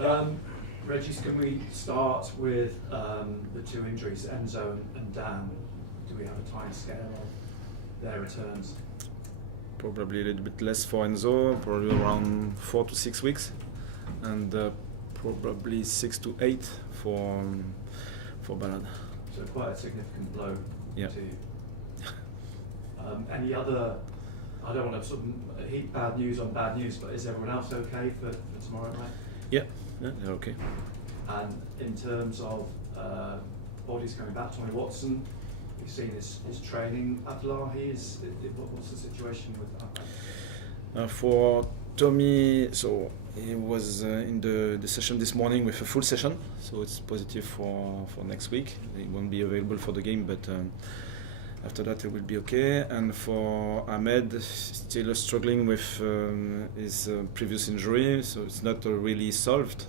Régis, can we start with the two injuries, Enzo and Dan? Do we have a time scale of their returns? Probably a little bit less for Enzo, probably around 4 to 6 weeks, and probably 6 to 8 for Ballard. So quite a significant blow Yeah. to you. Any other, I don't want to sort of heap bad news on bad news, but is everyone else okay for tomorrow night? Yeah, they're okay. And in terms of bodies coming back, Tommy Watson, we've seen his training. Abdullahi, what's the situation with that? For Tommy, so he was in the session this morning with a full session, so it's positive for next week. He won't be available for the game, but after that it will be okay. And for Ahmed, still struggling with his previous injury, so it's not really solved.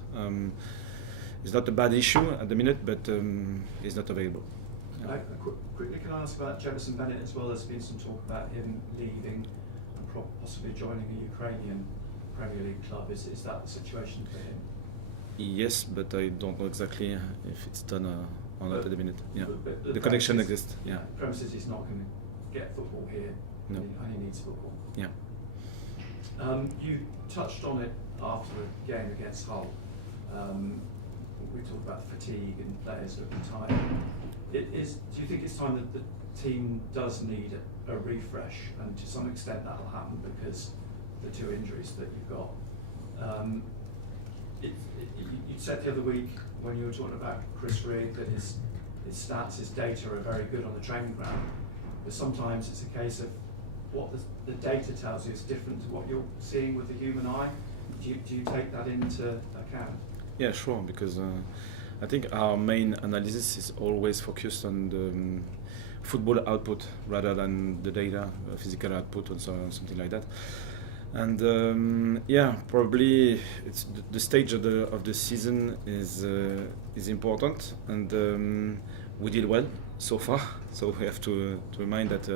It's not a bad issue at the minute, but he's not available. Quickly, can I ask about Jefferson Bennett as well? There's been some talk about him leaving and possibly joining a Ukrainian Premier League club. Is that the situation for him? Yes, but I don't know exactly if it's done or not at the minute. Yeah, but the connection exists. Yeah, the premise is he's not going to get football here. No. And he needs football. Yeah. You touched on it after the game against Hull. We talked about fatigue and players who are tired. Do you think it's time that the team does need a refresh, and to some extent that will happen because the two injuries that you've got? You said the other week when you were talking about Chris Rigg that his stats, his data are very good on the training ground, but sometimes it's a case of what the data tells you is different to what you're seeing with the human eye. Do you take that into account? Yeah, sure, because I think our main analysis is always focused on the football output rather than the data, physical output, or something like that. And yeah, probably it's the stage of the season is important, and we did well so far. So we have to remind that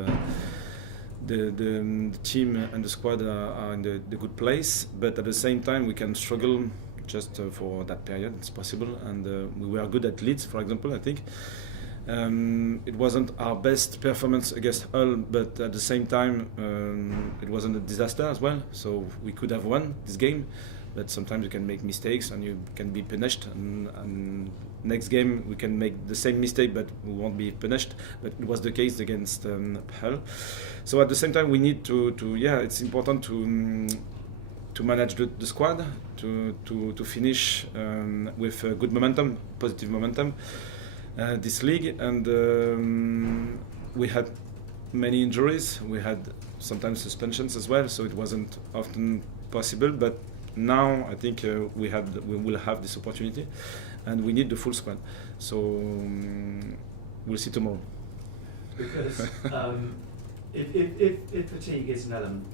the team and the squad are in the good place, but at the same time we can struggle just for that period. It's possible, and we were good at Leeds, for example. I think it wasn't our best performance against Hull, but at the same time it wasn't a disaster as well. So we could have won this game, but sometimes you can make mistakes and you can be punished. And next game we can make the same mistake, but we won't be punished. But it was the case against Hull. So at the same time we need to yeah, it's important to manage the squad, to finish with good momentum, positive momentum, this league. And we had many injuries, we had sometimes suspensions as well, so it wasn't often possible. But now I think we will have this opportunity, and we need the full squad. So we'll see tomorrow. Because if fatigue is an element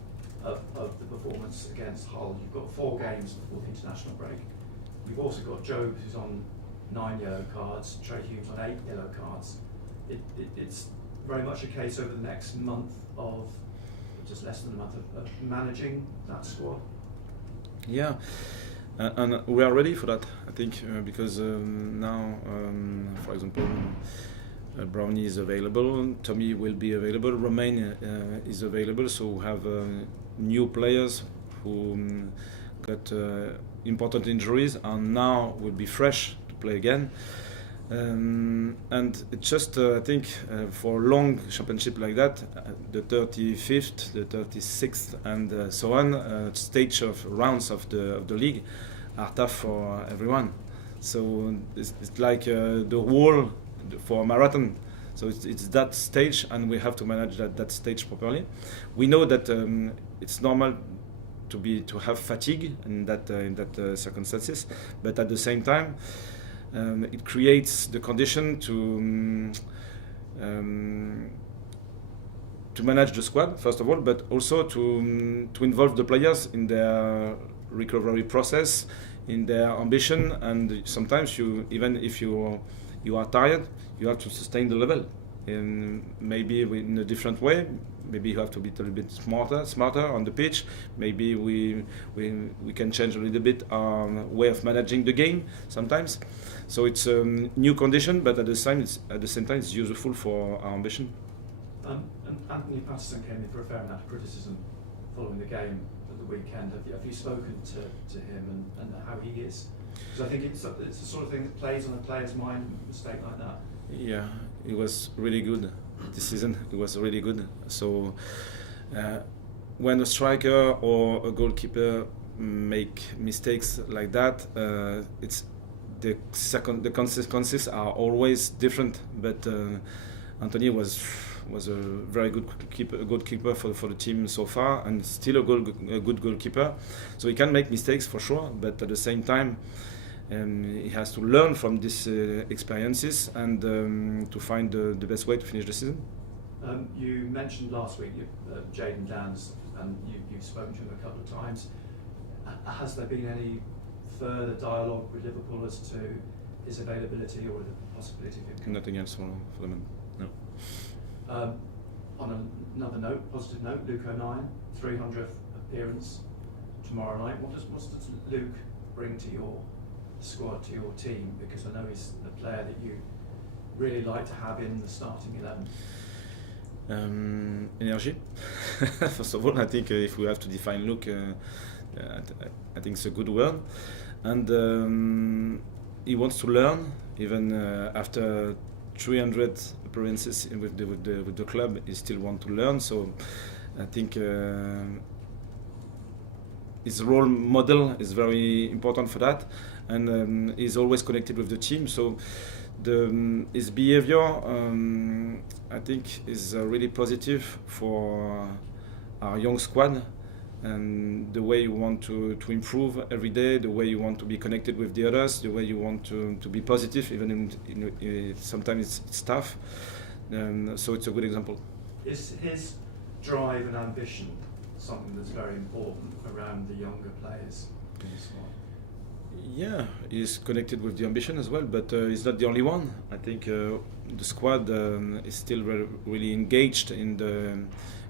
of the performance against Hull, you've got 4 games before the international break. You've also got Job, who's on 9 yellow cards, Trey Humes on 8 yellow cards. It's very much a case over the next month of, just less than a month, of managing that squad. Yeah, and we are ready for that, I think, because now, for example, Brownie is available, Tommy will be available, Romain is available, so we have new players who got important injuries and now will be fresh to play again. And it's just, I think, for a long championship like that, the 35th, the 36th, and so on, stage of rounds of the league are tough for everyone. So it's like the wall for a marathon. So it's that stage, and we have to manage that stage properly. We know that it's normal to have fatigue in that circumstances, but at the same time, it creates the condition to manage the squad first of all, but also to involve the players in their recovery process, in their ambition, and sometimes even if you are tired, you have to sustain the level. maybe in a different way. Maybe you have to be a little bit smarter on the pitch. Maybe we can change a little bit our way of managing the game sometimes. So it's a new condition, but at the same time it's useful for our ambition. And Anthony Patterson came in for a fair amount of criticism following the game at the weekend. Have you spoken to him and how he is? Because I think it's the sort of thing that plays on a player's mind, a mistake like that. Yeah, it was really good this season. It was really good. So when a striker or a goalkeeper make mistakes like that, it's the consequences are always different. But Anthony was a very good goalkeeper for the team so far, and still a good goalkeeper. So he can make mistakes for sure, but at the same time, he has to learn from these experiences and to find the best way to finish the season. You mentioned last week Jayden Downs, and you've spoken to him a couple of times. Has there been any further dialogue with Liverpool as to his availability or the possibility of him? Nothing else for the moment, no. On another note, positive note, Luke O'Nien, 300th appearance tomorrow night. What does Luke bring to your squad, to your team? Because I know he's the player that you really like to have in the starting 11. Energy. First of all, I think if we have to define Luke, I think it's a good word. And he wants to learn, even after 300 appearances with the club, he still wants to learn. So I think his role model is very important for that, and he's always connected with the team. So his behavior, I think, is really positive for our young squad, and the way you want to improve every day, the way you want to be connected with the others, the way you want to be positive, even in sometimes it's tough. So it's a good example. Is his drive and ambition something that's very important around the younger players in the squad? Yeah, he's connected with the ambition as well, but he's not the only one. I think the squad is still really engaged in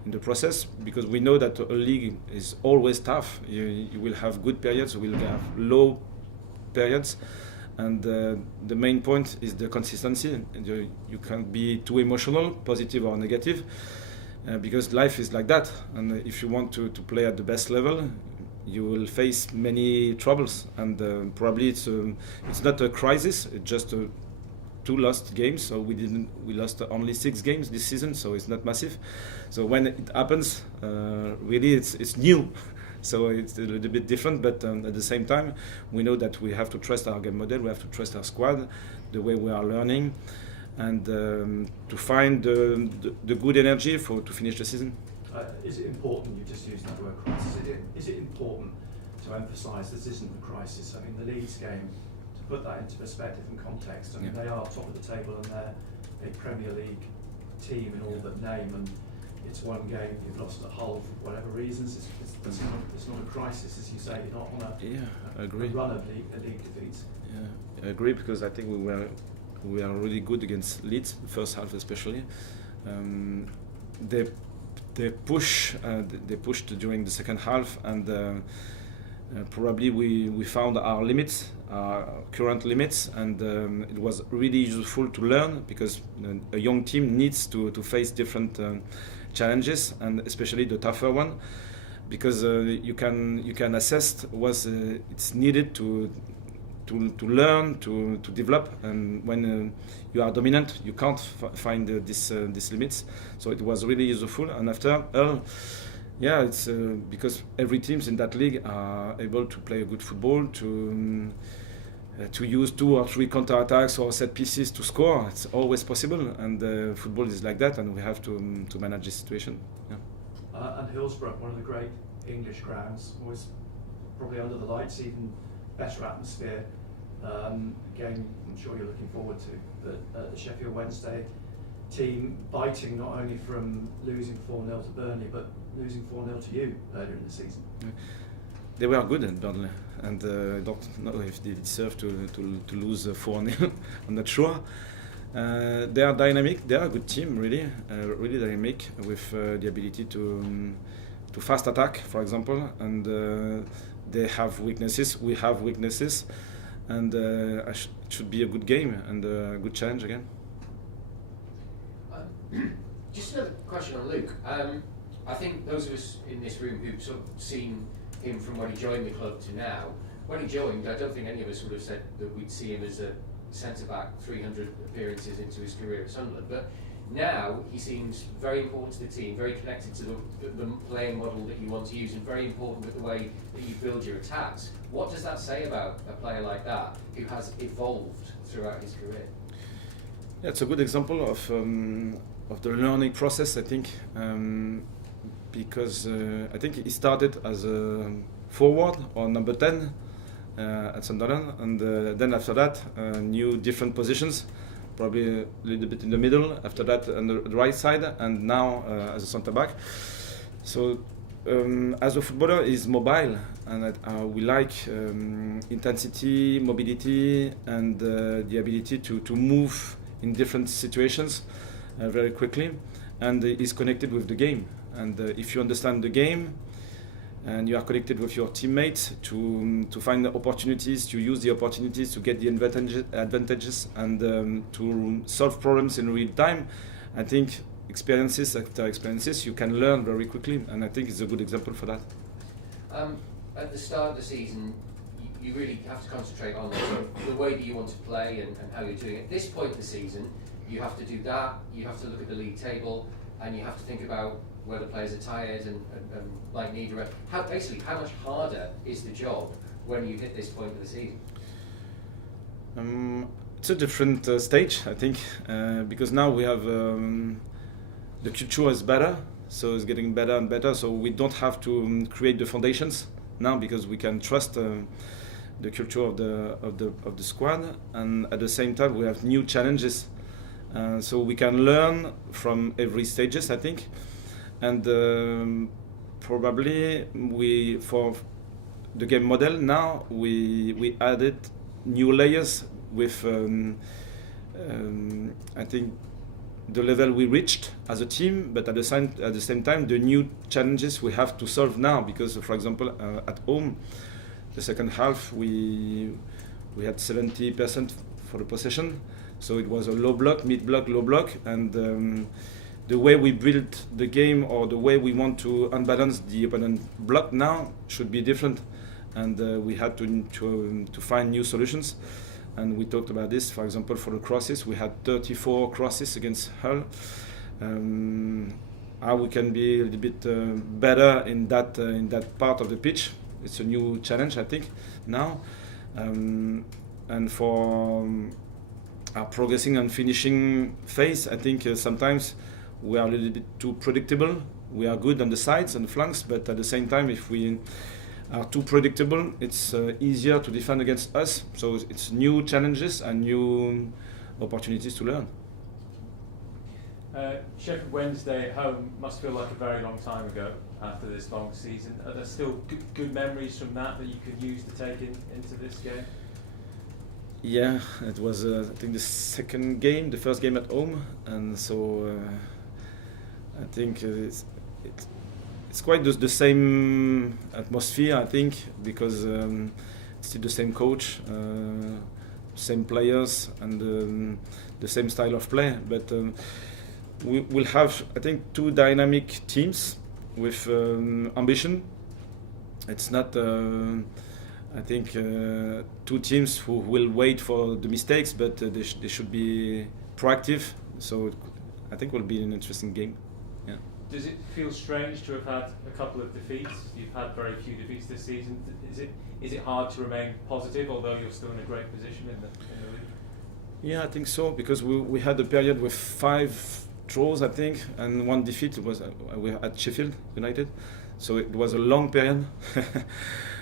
the process, because we know that a league is always tough. You will have good periods, you will have low periods, and the main point is the consistency. You can't be too emotional, positive or negative, because life is like that. And if you want to play at the best level, you will face many troubles, and probably it's not a crisis. It's just 2 lost games. So we lost only 6 games this season. So it's not massive. So when it happens, really it's new. So it's a little bit different. But at the same time, we know that we have to trust our game model. We have to trust our squad, the way we are learning, and to find the good energy to finish the season. Is it important, you just used that word crisis, is it important to emphasise this isn't a crisis? I mean, the Leeds game, to put that into perspective and context, I mean, they are top of the table and they're a Premier League team in all but name, and it's one game you've lost at Hull for whatever reasons. It's not a crisis, as you say. You're not on a run of league defeats. Yeah, I agree, because I think we are really good against Leeds, the first half especially. They pushed during the second half, and probably we found our limits, our current limits, and it was really useful to learn, because a young team needs to face different challenges, and especially the tougher one, because you can assess what it's needed to learn, to develop, and when you are dominant, you can't find these limits. So it was really useful. And after yeah, it's because every teams in that league are able to play a good football, to use 2 or 3 counter-attacks or set pieces to score. It's always possible, and football is like that, and we have to manage this situation. Yeah. And Hillsborough, one of the great English grounds, always probably under the lights, even better atmosphere. Game I'm sure you're looking forward to, but the Sheffield Wednesday team biting not only from losing 4-0 to Burnley, but losing 4-0 to you earlier in the season. They were good at Burnley, and I don't know if they deserve to lose 4-0. I'm not sure. They are dynamic. They are a good team, really, really dynamic with the ability to fast attack, for example, and they have weaknesses. We have weaknesses, and it should be a good game and a good challenge again. Just another question on Luke. I think those of us in this room who've sort of seen him from when he joined the club to now, when he joined, I don't think any of us would have said that we'd see him as a centre-back, 300 appearances into his career at Sunderland. But now he seems very important to the team, very connected to the playing model that you want to use, and very important with the way that you build your attacks. What does that say about a player like that who has evolved throughout his career? Yeah, it's a good example of the learning process, I think, because I think he started as a forward or number 10 at Sunderland, and then after that knew different positions, probably a little bit in the middle, after that on the right side, and now as a centre back. So as a footballer, he's mobile, and we like intensity, mobility, and the ability to move in different situations very quickly, and is connected with the game. And if you understand the game and you are connected with your teammates to find the opportunities, to use the opportunities, to get the advantages, and to solve problems in real time, I think experiences after experiences you can learn very quickly, and I think it's a good example for that. At the start of the season, you really have to concentrate on the way that you want to play and how you're doing it. At this point in the season, you have to do that, you have to look at the league table, and you have to think about whether players are tired and might need a rest. How much harder is the job when you hit this point of the season? It's a different stage, I think, because now we have the culture is better, so it's getting better and better. So we don't have to create the foundations now, because we can trust the culture of the squad, and at the same time we have new challenges. So we can learn from every stages, I think, and probably for the game model now we added new layers with I think the level we reached as a team, but at the same time the new challenges we have to solve now, because for example at home the second half we had 70% for the possession. So it was a low block, mid block, low block, and the way we built the game, or the way we want to unbalance the opponent block now, should be different, and we had to find new solutions. And we talked about this. For example, for the crosses, we had 34 crosses against Hull. How we can be a little bit better in that part of the pitch? It's a new challenge, I think, now, and for our progressing and finishing phase, I think sometimes we are a little bit too predictable. We are good on the sides and the flanks, but at the same time, if we are too predictable, it's easier to defend against us. So it's new challenges and new opportunities to learn. Sheffield Wednesday at home must feel like a very long time ago after this long season. Are there still good memories from that you can use to take into this game? Yeah, it was I think the first game at home, and so I think it's quite the same atmosphere, I think, because it's still the same coach, same players, and the same style of play. But we will have, I think, two dynamic teams with ambition. It's not, I think, two teams who will wait for the mistakes, but they should be proactive. So I think it will be an interesting game. Yeah. Does it feel strange to have had a couple of defeats? You've had very few defeats this season. Is it hard to remain positive, although you're still in a great position in the league? Yeah, I think so, because we had a period with 5 draws, I think, and 1 defeat. It was we were at Sheffield United, so it was a long period.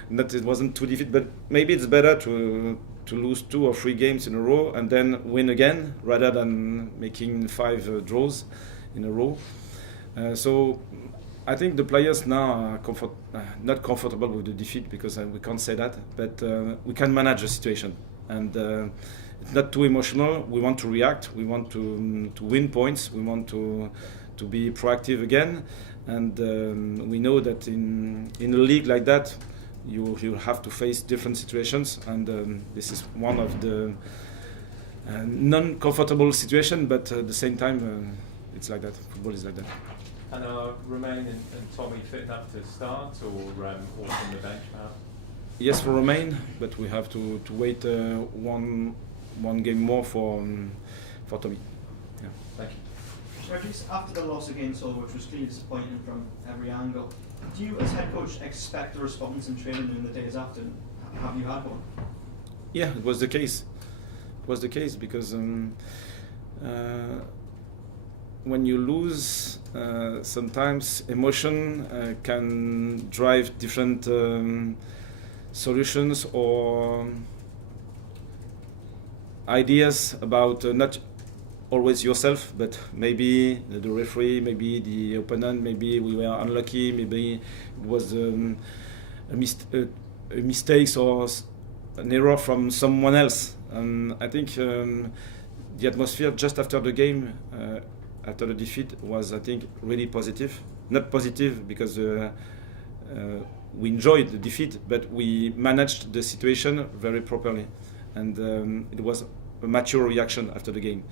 Not it wasn't 2 defeats, but maybe it's better to lose 2 or 3 games in a row and then win again, rather than making 5 draws in a row. So I think the players now are not comfortable with the defeat, because we can't say that, but we can manage the situation, and it's not too emotional. We want to react. We want to win points. We want to be proactive again. And we know that in a league like that, you have to face different situations, and this is one of the non-comfortable situation. But at the same time, it's like that. Football is like that. And are Romain and Tommy fit enough to start, or from the bench perhaps? Yes, for Romain, but we have to wait one game more for Tommy. Yeah. Thank you. Régis, after the loss against Hull, which was clearly disappointing from every angle, do you, as head coach, expect a response in training in the days after? Have you had one? Yeah, it was the case. It was the case because when you lose, sometimes emotion can drive different solutions or ideas about not always yourself, but maybe the referee, maybe the opponent, maybe we were unlucky, maybe it was a mistake or an error from someone else. I think the atmosphere just after the game, after the defeat, was, I think, really positive. Not positive because we enjoyed the defeat, but we managed the situation very properly, and it was a mature reaction after the game.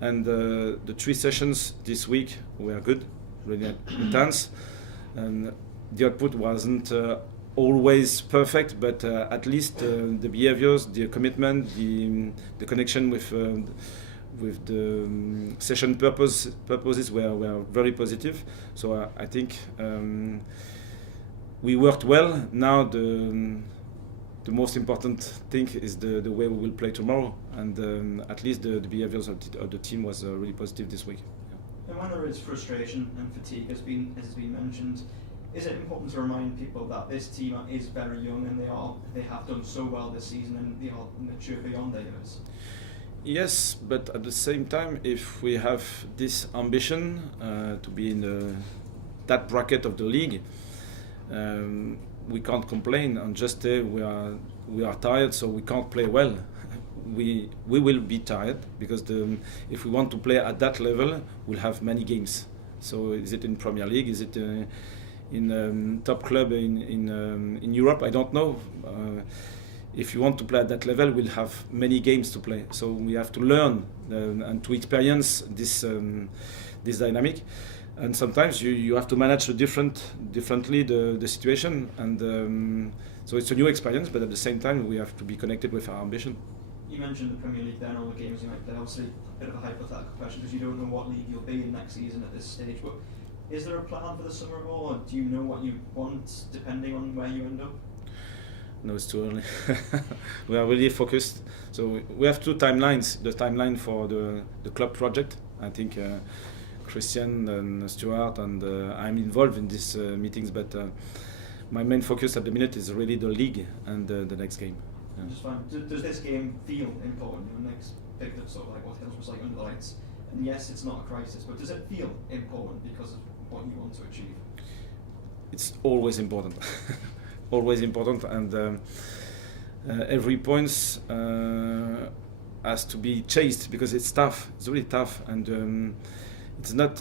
And the 3 sessions this week were good, really intense, and the output wasn't always perfect, but at least the behaviors, the commitment, the connection with the session purposes were very positive. So I think we worked well. Now the most important thing is the way we will play tomorrow, and at least the behaviors of the team was really positive this week. And when there is frustration and fatigue, as has been mentioned, is it important to remind people that this team is very young and they have done so well this season and they are mature beyond their years? Yes, but at the same time, if we have this ambition to be in that bracket of the league, we can't complain and just say we are tired, so we can't play well. We will be tired because if we want to play at that level, we'll have many games. So is it in Premier League? Is it in top club in Europe? I don't know. If you want to play at that level, we'll have many games to play. So we have to learn and to experience this dynamic. And sometimes you have to manage differently the situation, and so it's a new experience. But at the same time, we have to be connected with our ambition. You mentioned the Premier League there and all the games you might play. Obviously, a bit of a hypothetical question because you don't know what league you'll be in next season at this stage. But is there a plan for the summer at all, or do you know what you want depending on where you end up? No, it's too early. We are really focused. So we have 2 timelines. The timeline for the club project. I think Christian and Stuart and I'm involved in these meetings, but my main focus at the minute is really the league and the next game. Yeah. Just fine. Does this game feel important? Your next big sort of like what Hills was like under the lights. And yes, it's not a crisis, but does it feel important because of what you want to achieve? It's always important. Always important, and every point has to be chased because it's tough. It's really tough, and it's not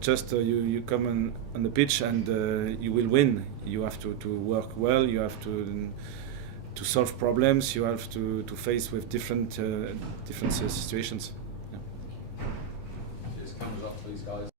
just you come on the pitch and you will win. You have to work well. You have to solve problems. You have to face with different situations. Yeah. Just cameras up, please, guys.